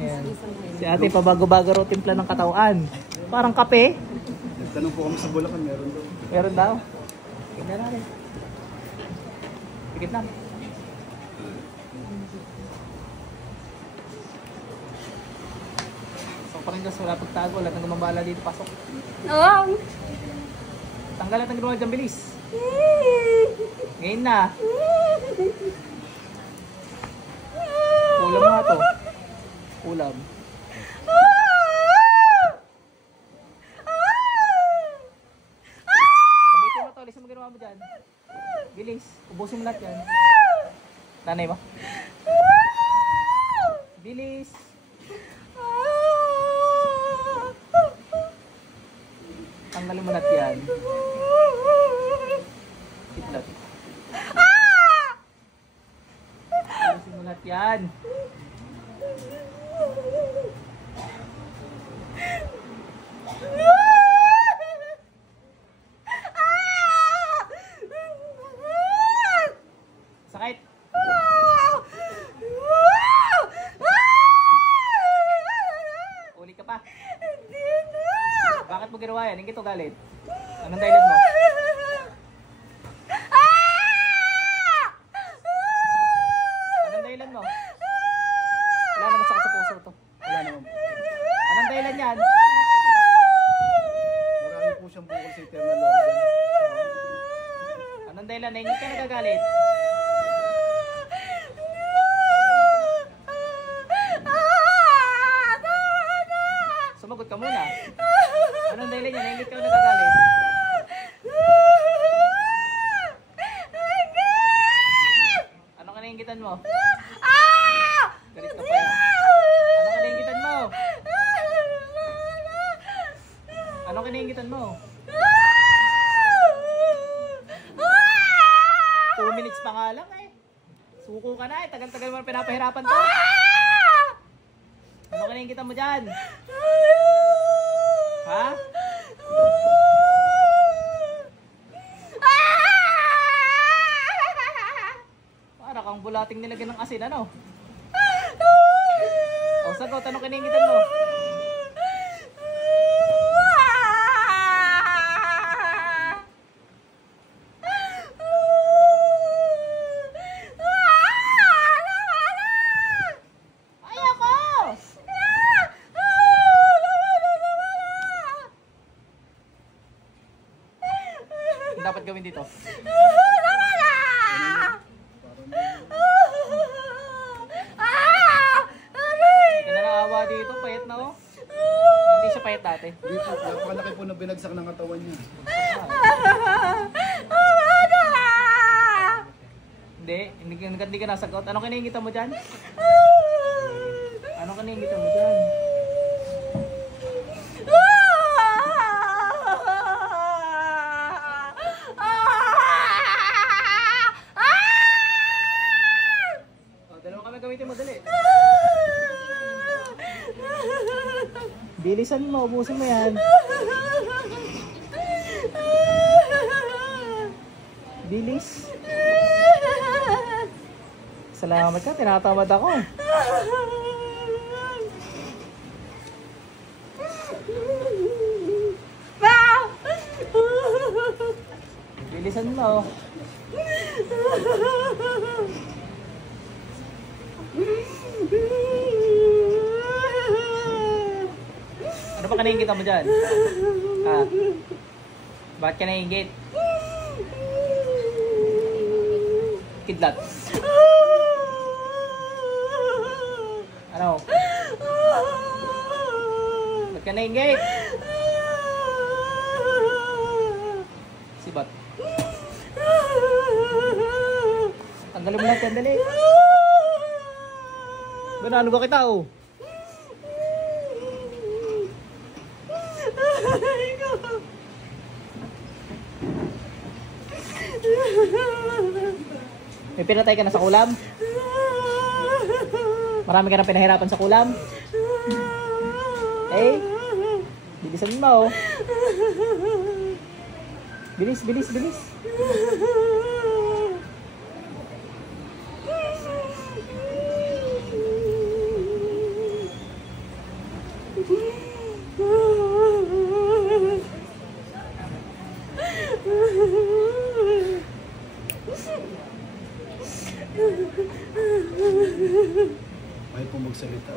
Ayan. Si ate, pabago-bago raw timpla ng katawan. Parang kape. Tanong po kami sa Bulacan, meron daw. Meron daw. Tignan natin. Tikit lang. So pa rin dyan, wala pagtago. Lahat ng gumambala dito, pasok. Oo. Tanggal lahat ng ginawa dyan, bilis. Ngayon na. Ulam nga to. Ulam. Gamitin mo to, alisin mo ginawa mo dyan. Bilis, ubusin mo lahat yan. Nanay mo. Bilis. Tanggalin mo lahat yan. Kitlat. Alisin mo lahat yan. Sakit. Uli ka pa. Bakit mo ginawa yan? Hindi ito galit. Anong dahilan mo? Anong dahilan mo? Wala naman sakit sa puso to. Wala naman. Anong dahilan yan? Marami po siyang bukol sa internal organ. Anong dahilan? Hindi ka nagagalit. Sumagot ka muna. Anong dahilan niya? Naingit ka o nagagalit? Anong kanaingitan mo? Galit ka pa yan. Anong kanaingitan mo? Anong kanaingitan mo? 2 minutes pa nga lang eh. Suko ka na eh. Tagal-tagal mo na pinapahirapan to. Anong kanaingitan mo dyan? Ha? Para kang bulating nilagyan ng asin, ano? O, sagot, anong kinaingitan mo? Ayoko! Ang dapat gawin dito? Hindi ka na naawa dito, payat na oh. Hindi siya payat dati. Hindi po, napakalaki po na binagsak ng katawan niya. Hindi ka nasagot. Anong kinaingitan mo dyan? Anong kinaingitan mo dyan? O, dalawa kami gamitin mo, dali. Bilisan mo, ubusin mo yan. Bilis. Salamat ka, tinatamad ako. Bilisan mo. Ano ba kanaingit mo dyan? Ha? Bakit ka naingit? Kidlat. Ano? Bakit ka naingit? Sibat. Tanggalin mo lahat yan, dali. Banalo ba kita, oh? May pinatay ka na sa kulam? Marami ka na pinahirapan sa kulam? Eh? Bilisan mo, oh. Bilis, bilis, bilis. magsalita.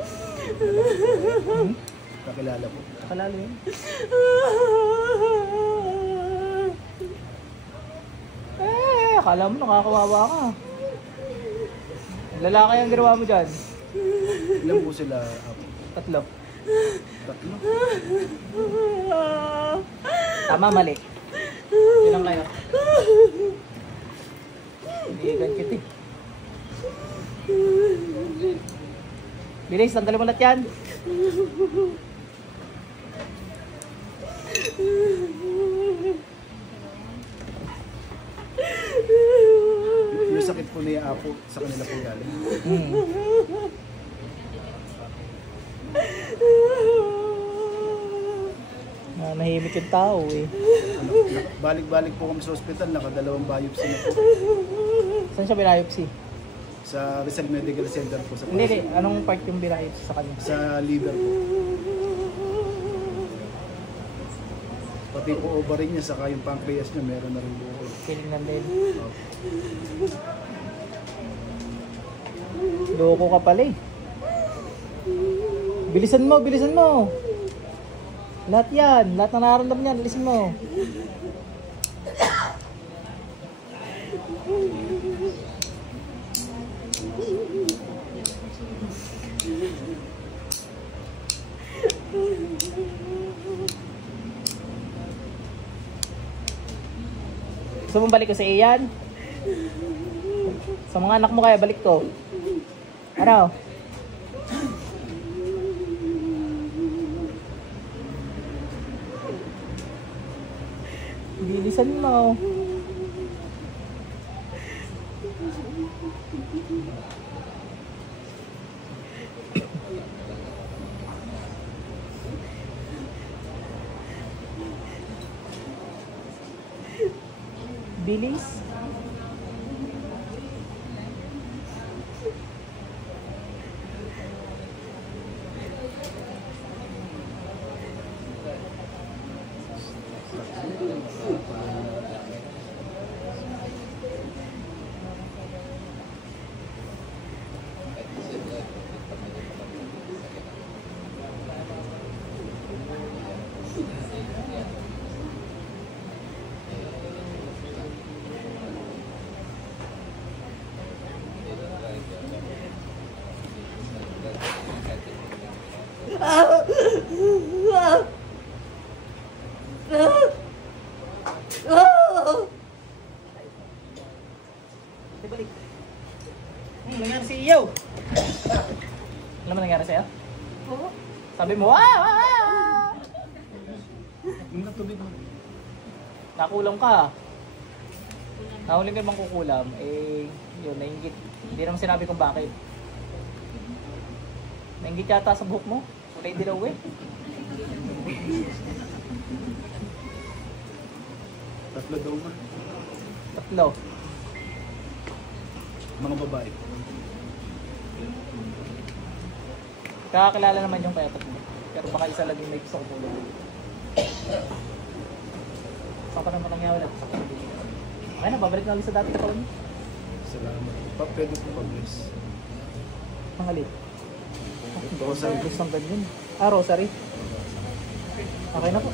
Kakilala po. Kalalo yun. Akala mo nakakawawa ka. Lalaki ang ginawa mo dyan. Ilan po sila, Apo? 3. 3? Tama, mali. Ilang kayo? Hindi kita eh. Bilis, tanggalin mo lahat yan. Yung sakit po niya, Apo, sa kanila po galing. Nahimik yung tao eh. Ano, balik-balik po kami sa ospital, nakadalawang biopsy na po. Saan siya binayopsy? Sa Rizal Medical Center po sa Hindi, anong part yung binayopsy sa kanya? Sa liver po. Pati po ovary niya, saka yung pancreas niya, meron na rin buo. Tinignan din. Loko ka pala eh. Bilisan mo, bilisan mo. Lahat yan, lahat na nararamdaman niyan, bilisan mo. Gusto mong balik ko sa iyan? Sa mga anak mo kaya balik ko? Ano? Bilisan mo. Bilis. Balik. Nangyari sa iyo. Alam mo nangyari sa'yo? Oo. Sabi mo, Yung natuloy mo. nakulam ka. Nahuling ka bang kukulam? Eh, yun, nainggit. Hindi naman sinabi kung bakit. Nainggit yata sa buhok mo. Kulay dilaw eh. Tatlo daw ba? 3. Mga babae. Kakakilala naman yung kaya 3. Pero baka isa lang yung may gusto ko tulog. Saan pa naman nangyawala? Okay na, babalik na ulit sa dati ka niyo. Salamat. Pwede po pag-bless. Pangalit. Rosary. Gusto ng ganyan. Ah, rosary. Okay na po.